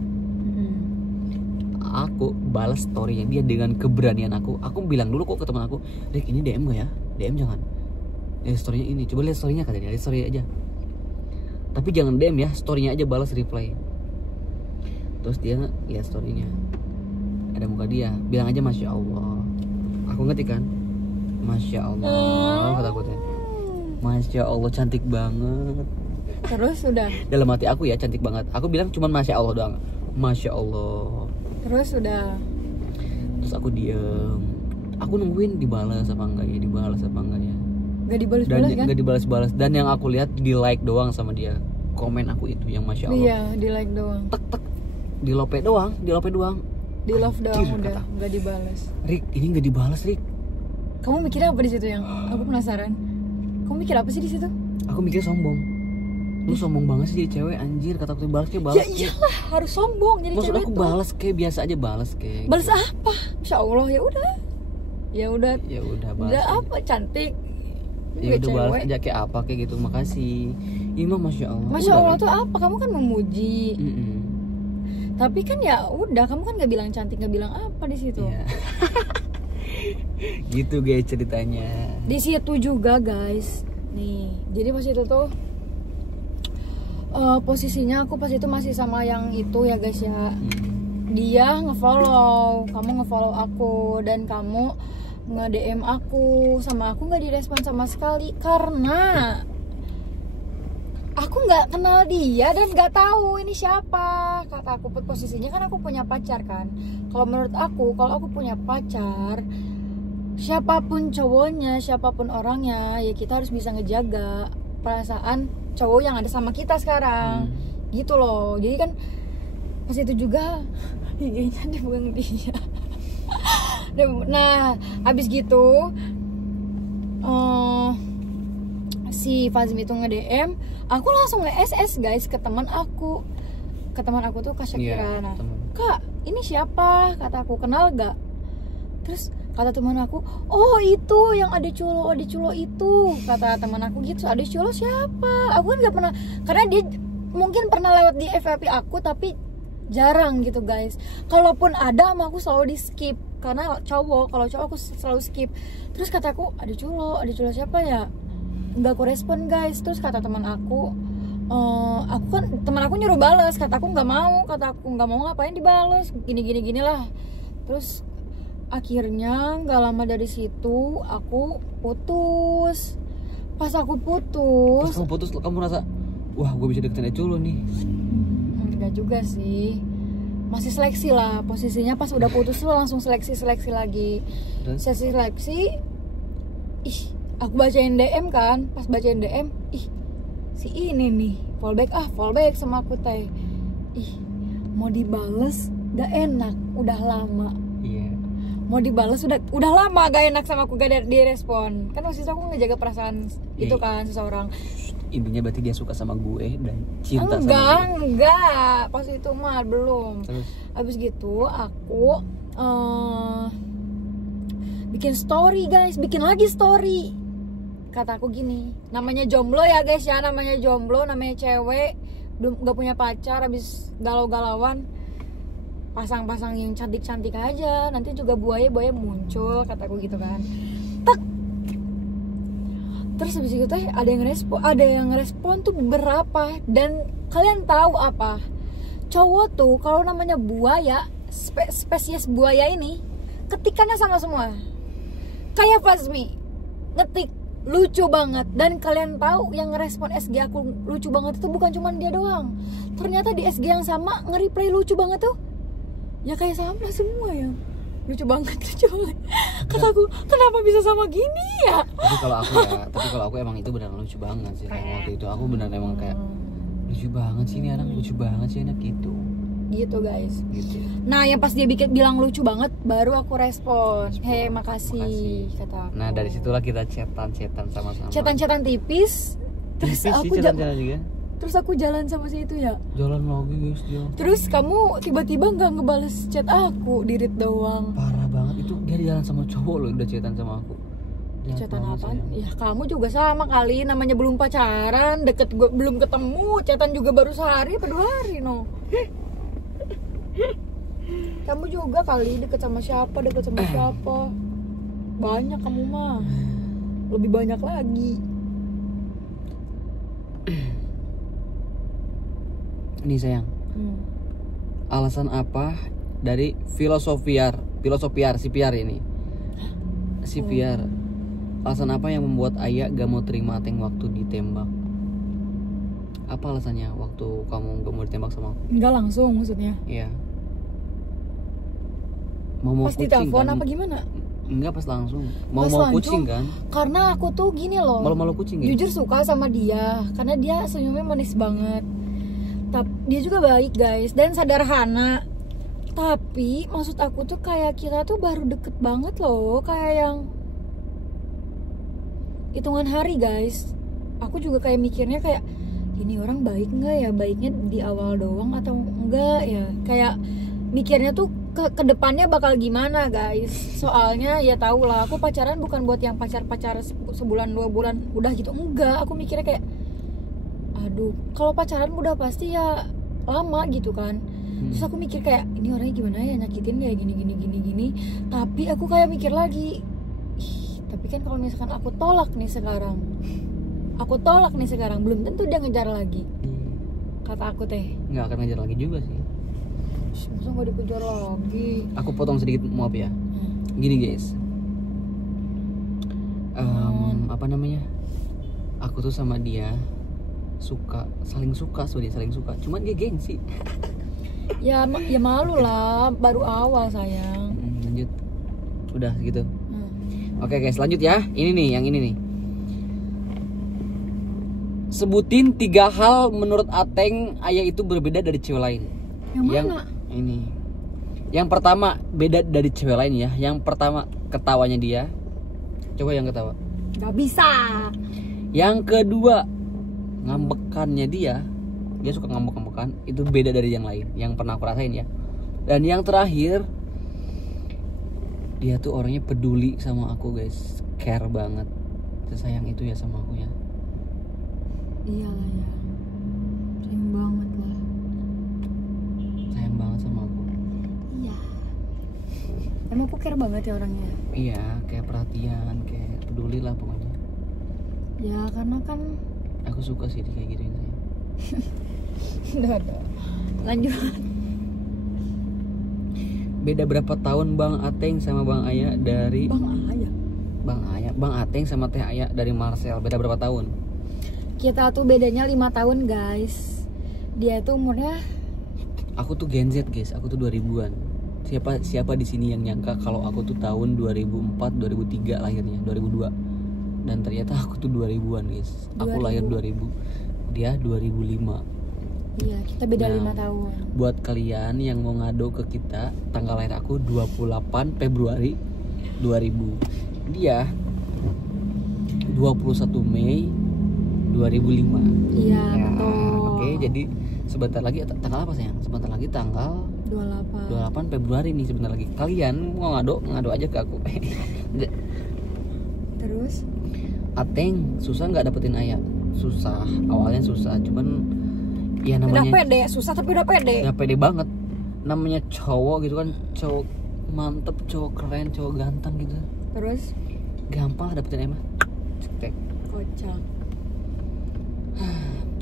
Aku balas storynya dia dengan keberanian aku. Aku bilang dulu kok ke teman aku, Rik ini DM gak ya? DM jangan. Lihat storynya ini, coba lihat storynya kata dia, lihat story aja. Tapi jangan DM ya, storynya aja balas reply. Terus dia lihat storynya, ada muka dia, bilang aja Masya Allah. Aku ngetik kan, Masya Allah kata aku teh. Masya Allah cantik banget. Terus udah. Dalam hati aku ya cantik banget. Aku bilang cuman Masya Allah doang. Masya Allah. Terus udah. Terus aku diem. Aku nungguin dibalas apa enggak ya, Gak dibalas-balas kan? Gak dibalas-balas. Dan yang aku lihat di like doang sama dia. Komen aku itu yang Masya Allah. Iya, di like doang. Tek di lope doang. Di love doang Anjir, udah, kata. gak dibalas. Rick, ini gak dibalas Rick. Kamu mikirnya apa di situ yang? Aku penasaran. Kamu mikir apa sih di situ? Aku mikir sombong. Lu sombong banget sih jadi cewek anjir. Kata aku balas kayak balas. Ya iyalah, harus sombong jadi Maksud cewek aku tuh. balas kayak biasa aja balas kayak. Balas gitu. apa? Masya Allah, ya udah. Ya udah balas. Udah aja. apa cantik? Ya udah balas aja kayak apa kayak gitu. Makasih. Iya mah Masya Allah. Masya Udah, Allah Rick. tuh apa? Kamu kan memuji. Mm-mm. Tapi kan ya udah, kamu kan gak bilang cantik, gak bilang apa di situ. Iya. Gitu guys ceritanya. Di situ juga guys. Nih, jadi pas itu tuh posisinya aku pas itu masih sama yang itu ya guys ya. Dia ngefollow, kamu ngefollow aku dan kamu nge-DM aku, sama aku nggak direspon sama sekali karena aku nggak kenal dia dan nggak tahu ini siapa. Kata aku posisinya kan aku punya pacar kan. Kalau menurut aku, kalau aku punya pacar, siapapun cowoknya, siapapun orangnya, ya kita harus bisa ngejaga perasaan cowok yang ada sama kita sekarang. Gitu loh. Jadi kan pas itu juga IG-nya dia bukan dia. Nah, habis gitu si Fazmi itu nge-DM, aku langsung nge-SS guys ke teman aku. Ke teman aku tuh Kak Syakira. Nah, Kak, ini siapa? Kata aku, kenal gak? Terus kata teman aku, oh itu yang ada culo itu. Kata teman aku gitu, ada culo siapa? Aku kan gak pernah, karena dia mungkin pernah lewat di FYP aku tapi jarang gitu guys. Kalaupun ada sama aku selalu di skip karena cowok, kalau cowok aku selalu skip. Terus kataku, ada culo siapa ya? Nggak aku respon guys. Terus kata teman aku kan teman aku nyuruh balas, kata aku nggak mau ngapain dibales, gini lah. Terus akhirnya nggak lama dari situ aku putus. Pas aku putus, kamu rasa wah gue bisa deketin Culo nih? Enggak juga sih, masih seleksi lah posisinya. Pas udah putus tuh langsung seleksi lagi. Sesi seleksi, aku bacain DM kan. Pas bacain DM, si ini nih fallback sama aku teh. Mau dibales gak enak, udah lama. Iya. Mau dibales udah lama gak enak sama aku, gak direspon. Kan waktu itu aku ngejaga perasaan itu kan seseorang. Intinya berarti dia suka sama gue dan cinta sama gue. Enggak, pas itu mah belum. Terus Habis gitu aku bikin story guys, bikin lagi story. Kata aku gini, namanya jomblo ya guys ya, namanya jomblo, namanya cewek belum nggak punya pacar, habis galau-galauan, pasang-pasang yang cantik-cantik aja, nanti juga buaya muncul, kataku gitu kan. Tak. Terus habis itu teh ada yang ngerespon tuh beberapa, dan kalian tahu apa? Cowok tuh kalau namanya buaya, spesies buaya ini ketikannya sama semua. Kayak Fazmi ngetik lucu banget, dan kalian tahu yang ngerespon SG aku lucu banget itu bukan cuma dia doang. Ternyata di SG yang sama nge-reply lucu banget tuh ya kayak sama semua ya. Lucu banget. Kataku, kenapa bisa sama gini ya? Tapi kalau aku emang itu benar lucu banget sih. Waktu itu aku benar emang kayak lucu banget sih ini anak, lucu banget sih anak gitu. Gitu guys. Gitu. Nah, yang pas dia bilang lucu banget, baru aku respon. Hei, makasih, kata aku. Nah, dari situlah kita chatan sama-sama. Chatan tipis. Terus Tipis aku sih, chatan juga. Terus aku jalan sama si itu ya. Jalan lagi guys, jalan. Terus kamu tiba-tiba nggak ngebales chat aku, di read doang. Parah banget itu, dia jalan sama cowok loh, udah chatan sama aku. Chatan apaan? Ya kamu juga sama kali, namanya belum pacaran, deket gue belum ketemu, chatan juga baru sehari apa 2 hari no. Kamu juga kali deket sama siapa. Banyak kamu mah. Lebih banyak lagi. Ini sayang. Alasan apa dari filosofiar si Piar ini? Si Piar. Alasan apa yang membuat Ayah gak mau terima Ateng waktu ditembak? Apa alasannya waktu kamu gak mau ditembak sama aku? Enggak langsung maksudnya. Iya. Mau Pas kucing ditelepon kan? apa gimana? Enggak, pas langsung. Mau Pas kucing langsung. kan? Karena aku tuh gini loh. Malu-malu kucing ya? Jujur suka sama dia karena dia senyumnya manis banget. Tapi dia juga baik guys dan sederhana. Tapi maksud aku tuh kayak kita tuh baru deket banget loh, kayak yang hitungan hari guys. Aku juga kayak mikirnya kayak ini orang baik nggak ya, baiknya di awal doang atau enggak ya, kayak mikirnya tuh ke depannya bakal gimana guys. Soalnya ya tau lah, aku pacaran bukan buat yang pacar sebulan 2 bulan udah gitu, enggak. Aku mikirnya kayak aduh, kalau pacaran udah pasti ya lama gitu kan. Terus aku mikir kayak ini orangnya gimana ya, nyakitin kayak gini. Tapi aku kayak mikir lagi, tapi kan kalau misalkan aku tolak nih sekarang, belum tentu dia ngejar lagi. Kata aku teh. Nggak akan ngejar lagi juga sih. Masa nggak dikejar lagi? Aku potong sedikit, maaf ya. Gini guys, apa namanya? Aku tuh sama dia saling suka. Cuman dia gengsi. Ya malu lah, baru awal sayang. Lanjut. Udah gitu. Oke guys, lanjut ya. Ini nih, yang ini nih. Sebutin 3 hal menurut Ateng Ayah itu berbeda dari cewek lain. Yang mana? Ini. Yang pertama, beda dari cewek lain ya. Yang pertama, ketawanya dia. Coba yang ketawa. Gak bisa. Yang kedua, ngambekannya dia. Dia suka ngambek-ngambekan. Itu beda dari yang lain yang pernah aku rasain ya. Dan yang terakhir, dia tuh orangnya peduli sama aku guys. Care banget. Sesayang itu ya sama aku ya. Iyalah ya. Sayang banget lah. Sayang banget sama aku. Iya. Emang aku care banget ya orangnya. Iya, kayak perhatian, kayak peduli lah pokoknya. Ya karena kan Aku suka sih kayak gituin saya. udah. Lanjut. Beda berapa tahun Bang Ateng sama Bang Ayah dari Bang Ateng sama Teh Ayah dari Marcel, beda berapa tahun? Kita tuh bedanya 5 tahun guys. Dia tuh umurnya, Aku tuh Gen Z guys, aku tuh 2000-an. Siapa di sini yang nyangka kalau aku tuh tahun 2004, 2003 lahirnya, 2002. Dan ternyata aku tuh 2000-an guys. Aku 2000. lahir 2000. Dia 2005. iya kita beda Nah, 5 tahun. Buat kalian yang mau ngado ke kita, tanggal lahir aku 28 Februari 2000. Dia 21 Mei 2005. Iya Ya, betul. Oke, jadi sebentar lagi tanggal apa sayang? Sebentar lagi tanggal 28 Februari nih, sebentar lagi. Kalian mau ngado aja ke aku. Terus Ateng, susah nggak dapetin Ayah? Susah, awalnya susah, cuman ya namanya udah pede, susah tapi udah pede. udah pede banget. Namanya cowok gitu kan, cowok mantep, cowok keren, cowok ganteng gitu. Terus Gampang lah dapetin Emma. Cetek. kocak.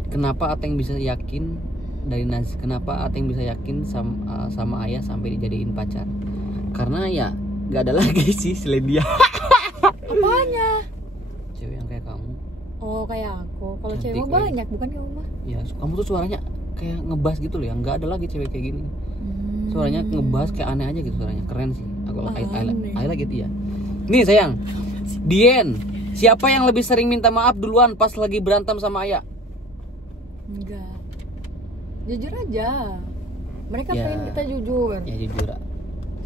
Kenapa Ateng bisa yakin dari Naz? Kenapa Ateng bisa yakin sama Ayah sampai dijadiin pacar? Karena ya gak ada lagi sih selain dia. Apanya? Cewek yang kayak kamu. Oh kayak aku. Kalau Cantik cewek mah lagi. banyak bukan ya Uma? Ya kamu tuh suaranya kayak ngebas gitu loh ya. Gak ada lagi cewek kayak gini. Suaranya ngebas kayak aneh aja gitu suaranya. Keren sih. I like it ya. Nih sayang, Dien, siapa yang lebih sering minta maaf duluan pas lagi berantem sama Ayah? Enggak. Jujur aja. Mereka Ya. pengen kita jujur. Ya jujur.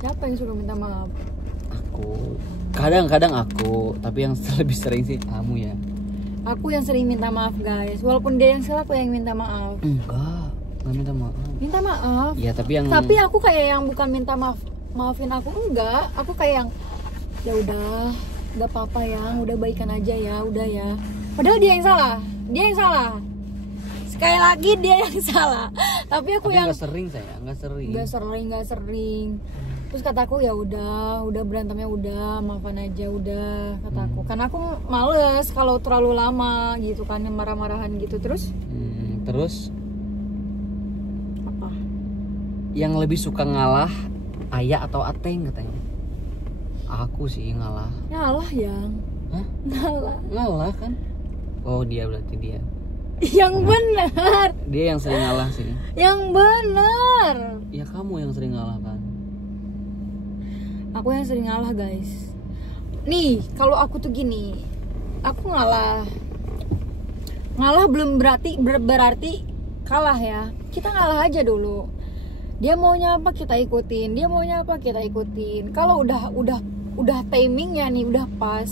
Siapa yang suka minta maaf? Aku kadang-kadang aku, tapi yang lebih sering sih kamu ya. Aku yang sering minta maaf guys. Walaupun dia yang salah, aku yang minta maaf. Enggak minta maaf. Minta maaf. Ya tapi yang Tapi aku kayak yang bukan minta maafin aku, enggak. Aku kayak yang ya udah, nggak apa-apa ya, udah baikan aja ya, udah ya. Padahal dia yang salah. Sekali lagi dia yang salah. Tapi aku yang nggak sering saya, nggak sering. Terus kataku ya udah berantemnya udah, maafan aja udah, kataku. Karena aku males kalau terlalu lama gitu kan, marah-marahan gitu. Terus terus apa? yang lebih suka ngalah Ayah atau Ateng katanya? Aku sih ngalah. Ngalah yang. Hah? Ngalah. Ngalah kan? Oh dia berarti dia. Yang benar. Dia yang sering ngalah sih. Yang benar. Ya kamu yang sering ngalah kan? Aku yang sering ngalah guys. Nih kalau aku tuh gini, aku ngalah belum berarti kalah ya. Kita ngalah aja dulu. Dia maunya apa kita ikutin, kalau udah timingnya nih udah pas,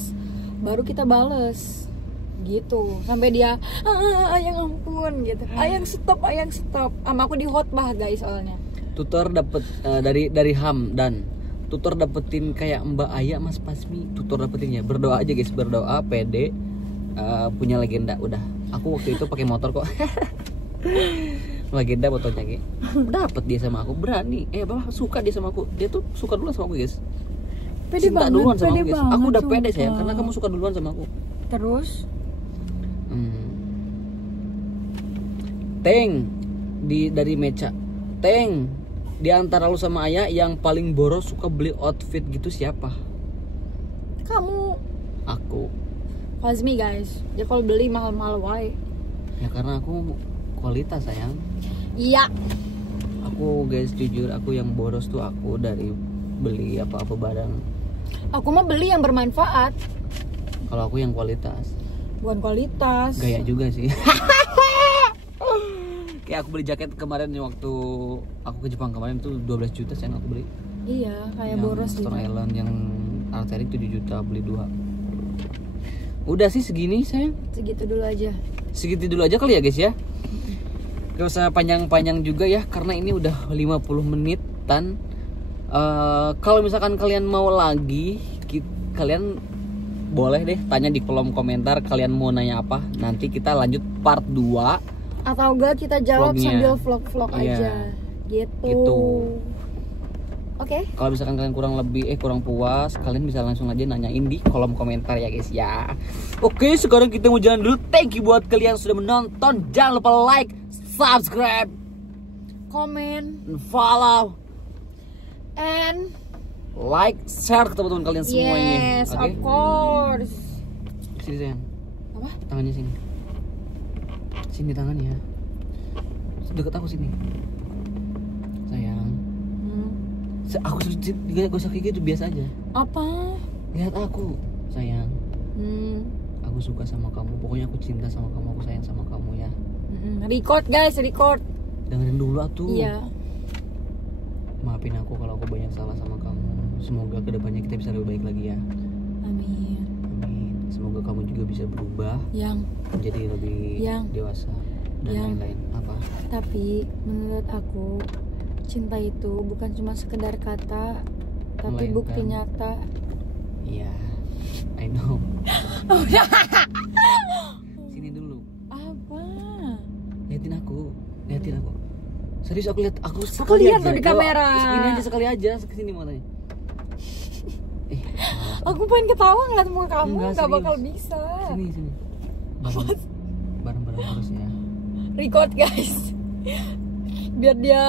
baru kita bales gitu sampai dia ayang ampun gitu, ayang stop. Sama aku di hotbah guys soalnya. Tutor dapet dari Hamdan. Tutor dapetin kayak Mbak Aya, Mas Pasmi. Tutor dapetinnya. Berdoa aja guys, berdoa pede, punya legenda udah. Aku waktu itu pakai motor kok. Legenda fotonya kayak. Dapet dia sama aku, berani. Suka dia sama aku. Dia tuh suka duluan sama aku guys. Pede Cinta banget, duluan sama pede aku guys. banget, Aku udah pede sumpah. sayang karena kamu suka duluan sama aku. Terus Teng dari Meca. Teng, di antara lu sama Ayah yang paling boros suka beli outfit gitu siapa? kamu Aku. Fazmi guys, dia kalau beli mahal-mahal wae. Ya karena aku kualitas sayang. Iya. Aku guys jujur, aku yang boros tuh aku dari beli apa-apa barang. Aku mah beli yang bermanfaat, Kalau aku yang kualitas. bukan kualitas. Gaya juga sih. Kayak aku beli jaket kemarin waktu aku ke Jepang kemarin tuh 12 juta sayang aku beli. Iya, kayak Yang boros gitu. Stone Island yang Arterik 7 juta beli 2. Udah sih segini sayang. Segitu dulu aja. Segitu dulu aja kali ya guys ya. Gak usah panjang-panjang juga ya karena ini udah 50 menitan. Kalau misalkan kalian mau lagi, kalian boleh deh tanya di kolom komentar kalian mau nanya apa. Nanti kita lanjut part 2 Atau enggak kita jawab vlognya. sambil vlog-vlog Iya. aja. Gitu. Gitu. Oke. Kalau misalkan kalian kurang puas, kalian bisa langsung aja nanyain di kolom komentar ya guys ya. Oke, sekarang kita mau jalan dulu. Thank you buat kalian yang sudah menonton. Jangan lupa like, subscribe, Komen dan follow, and like, share ke teman-teman kalian semuanya. yes, of course. Sini sayang. Apa? Tangannya sini. Sini tangannya. Deket aku sini. Sayang. Aku gak usah kayak gitu, biasa aja. Apa? Lihat aku, sayang. Aku suka sama kamu. Pokoknya aku cinta sama kamu. Aku sayang sama kamu ya. Record guys, record. Dengerin dulu atuh. Iya. Maafin aku kalau aku banyak salah sama kamu. Semoga kedepannya kita bisa lebih baik lagi ya. Amin. Amin. Semoga kamu juga bisa berubah Yang menjadi lebih dewasa dan lain-lain. Apa? tapi menurut aku cinta itu bukan cuma sekedar kata, tapi Melainkan- bukti nyata. Iya. I know. Sini dulu. Apa? Liatin aku. Serius aku lihat aku Aku sekali lihat aja. tuh di kamera. Ini aja sekali aja kesini matanya. Aku pengen ketawa ngeliat muka kamu, Enggak, nggak serius. bakal bisa. Sini. Bareng-bareng terus ya. Record guys. Biar dia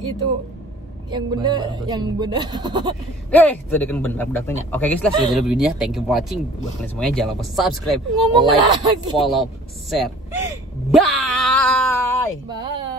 itu yang bener, Bareng-bareng yang terus bener. Itu dia kan bener bedaknya. Oke guys lah, sudah jadi videonya. Thank you for watching. Buat kalian semuanya jangan lupa subscribe, Ngomong like, lagi. follow, share. Bye. Bye.